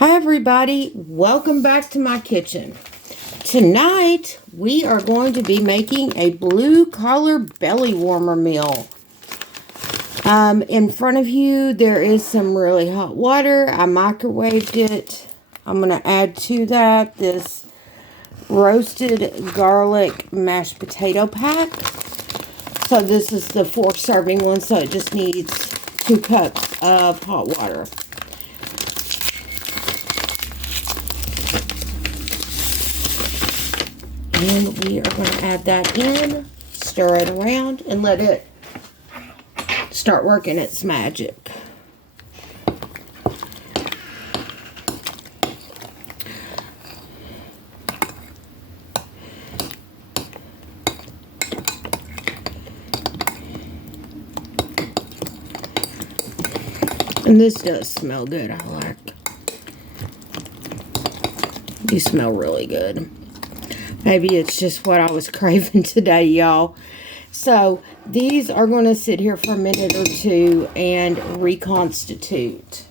Hi everybody, welcome back to my kitchen. Tonight we are going to be making a blue collar belly warmer meal. In front of you there is some really hot water. I microwaved it. I'm going to add to that this roasted garlic mashed potato pack. So this is the 4-serving one, so it just needs 2 cups of hot water. And we are going to add that in, stir it around, and let it start working its magic. And this does smell good, I like. You smell really good. Maybe it's just what I was craving today, y'all. So, these are going to sit here for a minute or two and reconstitute.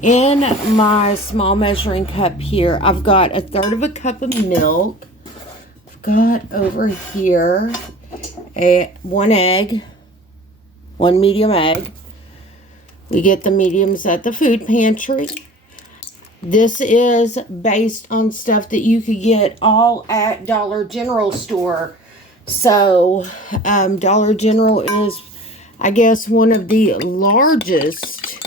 In my small measuring cup here, I've got 1/3 of a cup of milk. I've got over here 1 egg, 1 medium egg. We get the mediums at the food pantry. This is based on stuff that you could get all at Dollar General store. So, Dollar General is, I guess, one of the largest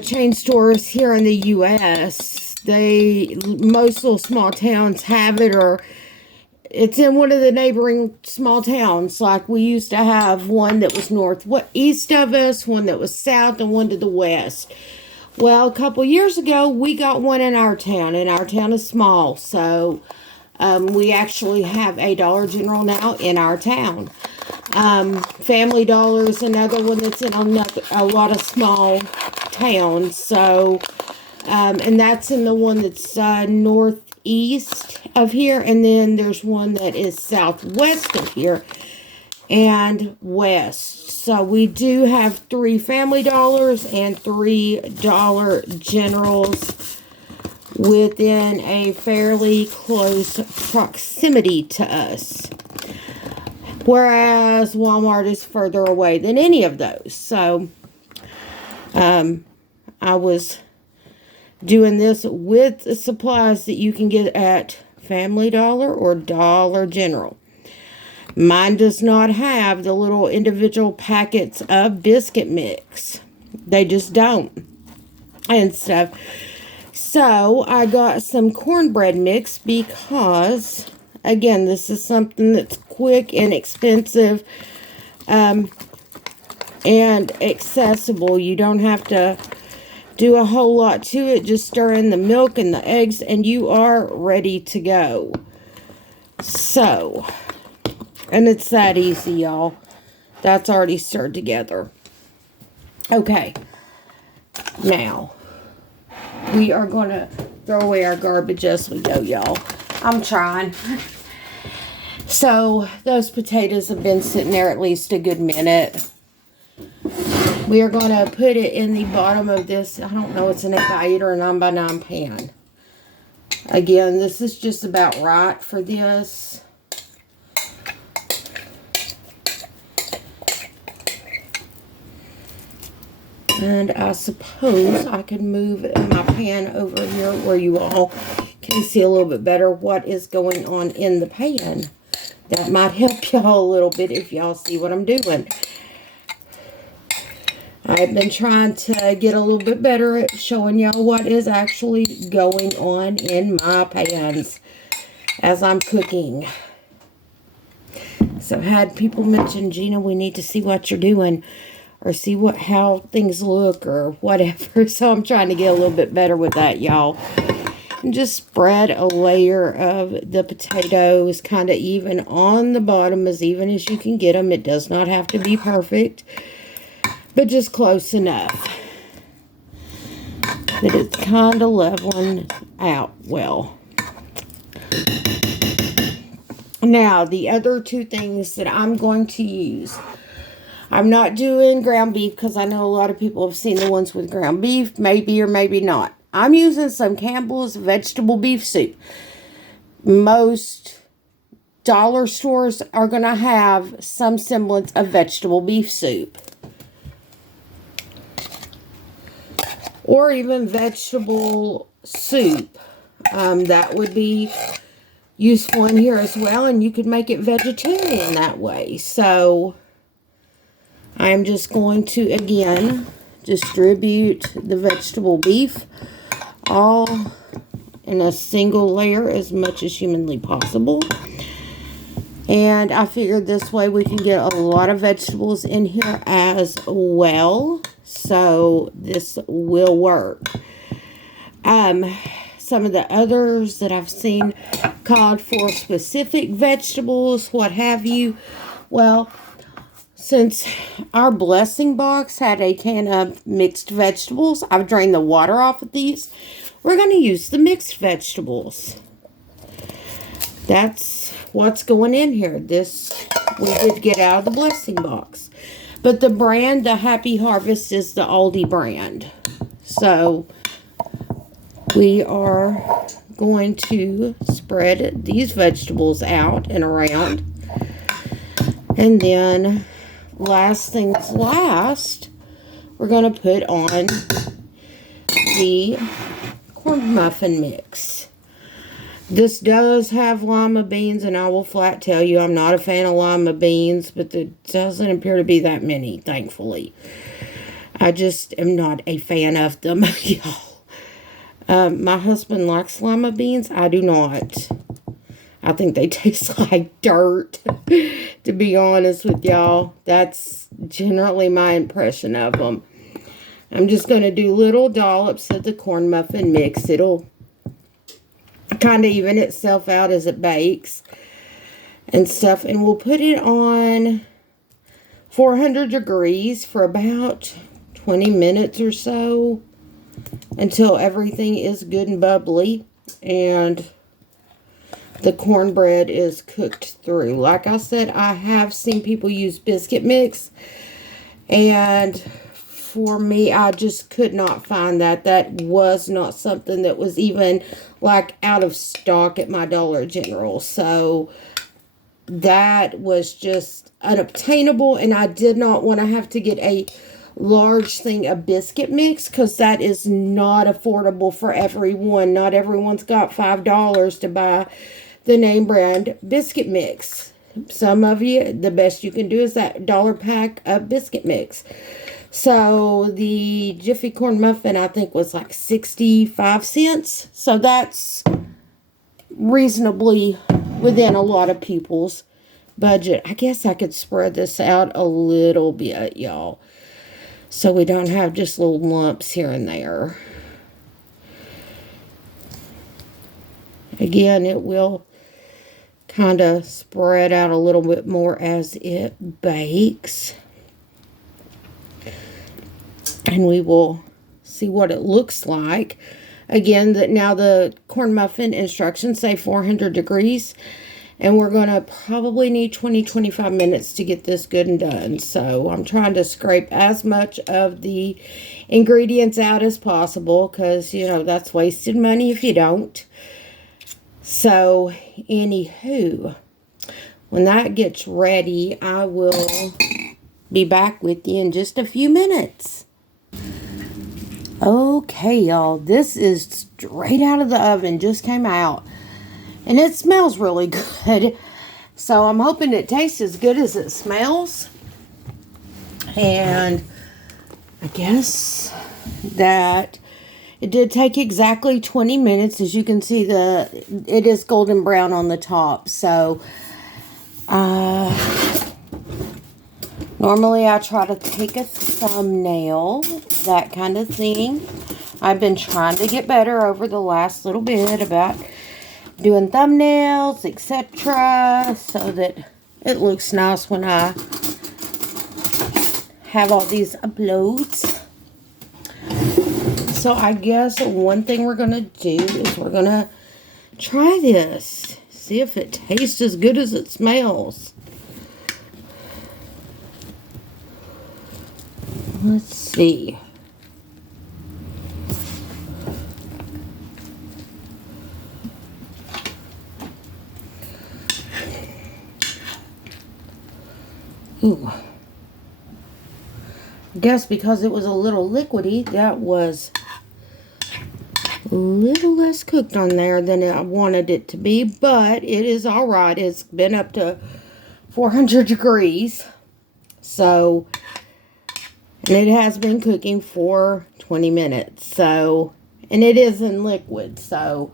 chain stores here in the U.S. Most little small towns have it, or it's in one of the neighboring small towns. Like we used to have one that was east of us, one that was south, and one to the west. Well, a couple years ago, we got one in our town, and our town is small, so we actually have a Dollar General now in our town. Family Dollar is another one that's in a lot of small towns, so, and that's in the one that's northeast of here, and then there's one that is southwest of here and west. So we do have 3 Family Dollars and 3 Dollar Generals within a fairly close proximity to us. Whereas Walmart is further away than any of those. So I was doing this with the supplies that you can get at Family Dollar or Dollar General. Mine does not have the little individual packets of biscuit mix. They just don't. And stuff. So, I got some cornbread mix because, again, this is something that's quick and expensive and accessible. You don't have to do a whole lot to it. Just stir in the milk and the eggs and you are ready to go. So, and it's that easy, y'all. That's already stirred together. Okay. Now, we are going to throw away our garbage as we go, y'all. I'm trying. So, those potatoes have been sitting there at least a good minute. We are going to put it in the bottom of this, I don't know, it's an 8x8 or a 9x9 pan. Again, this is just about right for this. And I suppose I can move my pan over here where you all can see a little bit better what is going on in the pan. That might help y'all a little bit if y'all see what I'm doing. I've been trying to get a little bit better at showing y'all what is actually going on in my pans as I'm cooking. So I've had people mention, Gina, we need to see what you're doing. Or see how things look or whatever. So I'm trying to get a little bit better with that, y'all. And just spread a layer of the potatoes kind of even on the bottom, as even as you can get them. It does not have to be perfect, but just close enough that it's kind of leveling out well. Now, the other 2 things that I'm going to use I'm not doing ground beef because I know a lot of people have seen the ones with ground beef, maybe or maybe not. I'm using some Campbell's vegetable beef soup. Most dollar stores are going to have some semblance of vegetable beef soup. Or even vegetable soup. That would be useful in here as well. And you could make it vegetarian that way. So I'm just going to, again, distribute the vegetable beef all in a single layer as much as humanly possible. And I figured this way we can get a lot of vegetables in here as well. So this will work. Some of the others that I've seen called for specific vegetables, what have you. Well, since our blessing box had a can of mixed vegetables, I've drained the water off of these. We're going to use the mixed vegetables. That's what's going in here. This we did get out of the blessing box. But the brand, the Happy Harvest, is the Aldi brand. So we are going to spread these vegetables out and around. And then, last things last, we're going to put on the corn muffin mix. This does have lima beans, and I will flat tell you I'm not a fan of lima beans, but there doesn't appear to be that many, thankfully. I just am not a fan of them, y'all. My husband likes lima beans. I do not. I think they taste like dirt, to be honest with y'all. That's generally my impression of them. I'm just going to do little dollops of the corn muffin mix. It'll kind of even itself out as it bakes and stuff. And we'll put it on 400 degrees for about 20 minutes or so until everything is good and bubbly and the cornbread is cooked through. Like I said, I have seen people use biscuit mix, and for me, I just could not find that. That was not something that was even like out of stock at my Dollar General. So that was just unobtainable, and I did not want to have to get a large thing of biscuit mix because that is not affordable for everyone. Not everyone's got $5 to buy the name brand biscuit mix. Some of you, the best you can do is that dollar pack of biscuit mix. So the Jiffy Corn Muffin, I think, was like 65 cents. So that's reasonably within a lot of people's budget. I guess I could spread this out a little bit, y'all, so we don't have just little lumps here and there. Again, it will kind of spread out a little bit more as it bakes. And we will see what it looks like. Again, now the corn muffin instructions say 400 degrees. And we're going to probably need 20-25 minutes to get this good and done. So I'm trying to scrape as much of the ingredients out as possible, because, you know, that's wasted money if you don't. So, anywho, when that gets ready, I will be back with you in just a few minutes. Okay, y'all, this is straight out of the oven, just came out. And it smells really good. So I'm hoping it tastes as good as it smells. And I guess that it did take exactly 20 minutes. As you can see, it is golden brown on the top. So normally I try to take a thumbnail, that kind of thing. I've been trying to get better over the last little bit about doing thumbnails, etc., so that it looks nice when I have all these uploads. So I guess one thing we're going to do is we're going to try this. See if it tastes as good as it smells. Let's see. Ooh. I guess because it was a little liquidy, that was a little less cooked on there than I wanted it to be, but it is all right. It's been up to 400 degrees. So, and it has been cooking for 20 minutes. So, and it is in liquid, so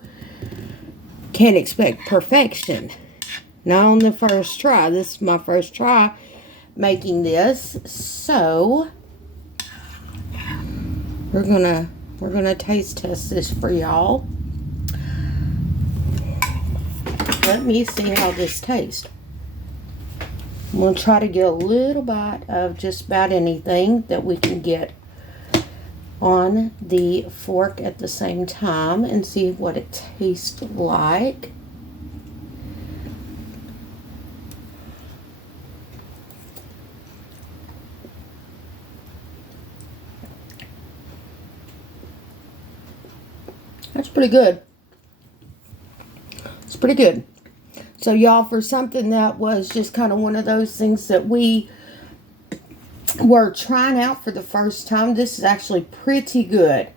can't expect perfection. Not on the first try. This is my first try making this. So, we're gonna taste test this for y'all. Let me see how this tastes. I'm going to try to get a little bite of just about anything that we can get on the fork at the same time and see what it tastes like. That's pretty good. It's pretty good. So y'all, for something that was just kind of one of those things that we were trying out for the first time, this is actually pretty good.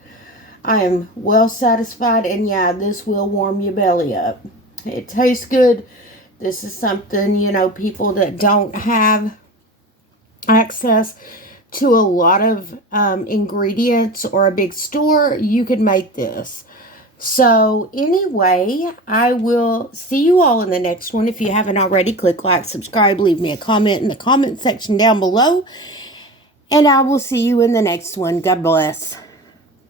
I am well satisfied, and yeah, this will warm your belly up. It tastes good. This is something, you know, people that don't have access to a lot of ingredients or a big store, you could make this. So anyway, I will see you all in the next one. If you haven't already, click like, subscribe, leave me a comment in the comment section down below. And I will see you in the next one. God bless.